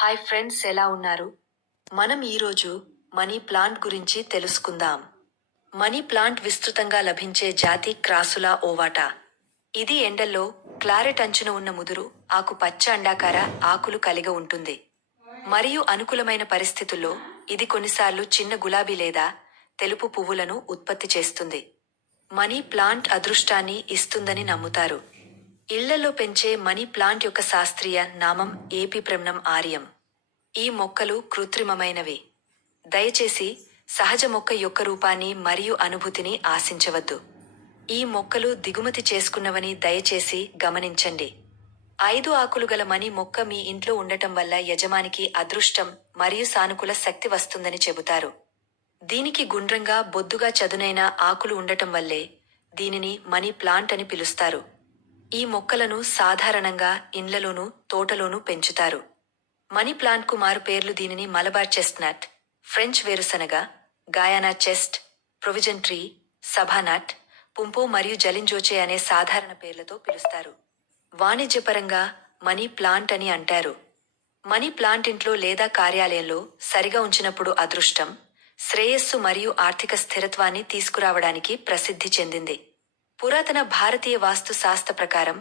Hi friends, ఎలా ఉన్నారు? మనం ఈరోజు మనీ ప్లాంట్ గురించి తెలుసుకుందాం. మనీ ప్లాంట్ విస్తృతంగా లభించే జాతి క్రాసులా ఓవాటా. ఇది ఎండల్లో క్లారెట్ అంచున ఉన్న ముదురు ఆకుపచ్చ అండాకార ఆకులు కలిగి ఉంటుంది. మరియు అనుకూలమైన పరిస్థితుల్లో ఇది కొన్నిసార్లు చిన్న గులాబీ లేదా తెలుపు పువ్వులను ఉత్పత్తి చేస్తుంది. మనీ ప్లాంట్ అదృష్టాన్ని ఇస్తుందని నమ్ముతారు. ఇళ్లలో పెంచే మనీ ప్లాంట్ యొక్క శాస్త్రీయ నామం ఏపిప్రెమ్నం ఆరియం. ఈ మొక్కలు కృత్రిమమైనవి. దయచేసి సహజ మొక్క యొక్క రూపాన్ని మరియు అనుభూతిని ఆశించవద్దు. ఈ మొక్కలు దిగుమతి చేసుకున్నవని దయచేసి గమనించండి. 5 ఆకులు గల మనీ మొక్క మీ ఇంట్లో ఉండటం వల్ల యజమానికి అదృష్టం మరియు సానుకూల శక్తి వస్తుందని చెబుతారు. దీనికి గుండ్రంగా బొద్దుగా చదునైన ఆకులు ఉండటం వల్లే దీనిని మనీ ప్లాంట్ అని పిలుస్తారు. ఈ మొక్కలను సాధారణంగా ఇండ్లలోనూ తోటలోనూ పెంచుతారు. మనీ ప్లాంట్కు మారు పేర్లు దీనిని మలబార్ చెస్ట్నట్, ఫ్రెంచ్ వేరుశనగ, గాయానా చెస్ట్, ప్రొవిజన్ ట్రీ, సభానట్, పుంపో మరియు జలింజోచే అనే సాధారణ పేర్లతో పిలుస్తారు. వాణిజ్యపరంగా మనీ ప్లాంట్ అని అంటారు. మనీ ప్లాంట్ ఇంట్లో లేదా కార్యాలయంలో సరిగా ఉంచినప్పుడు అదృష్టం, శ్రేయస్సు మరియు ఆర్థిక స్థిరత్వాన్ని తీసుకురావడానికి ప్రసిద్ధి చెందింది. పురాతన భారతీయ వాస్తు శాస్త్ర ప్రకారం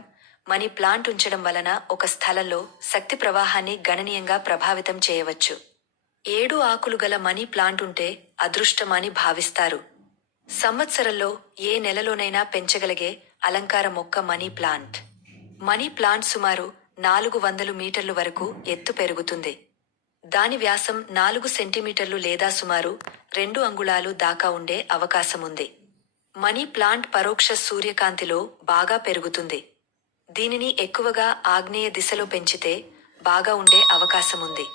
మనీ ప్లాంట్ ఉంచడం వలన ఒక స్థలంలో శక్తి ప్రవాహాన్ని గణనీయంగా ప్రభావితం చేయవచ్చు. 7 ఆకులు గల మనీ ప్లాంట్ ఉంటే అదృష్టం అని భావిస్తారు. సంవత్సరంలో ఏ నెలలోనైనా పెంచగలిగే అలంకార మొక్క మనీ ప్లాంట్. మనీ ప్లాంట్ సుమారు 400 మీటర్లు వరకు ఎత్తు పెరుగుతుంది. దాని వ్యాసం 4 సెంటీమీటర్లు లేదా సుమారు 2 అంగుళాలు దాకా ఉండే అవకాశముంది. మనీ ప్లాంట్ పరోక్ష సూర్యకాంతిలో బాగా పెరుగుతుంది. దీనిని ఎక్కువగా ఆగ్నేయ దిశలో పెంచితే బాగా ఉండే అవకాశముంది.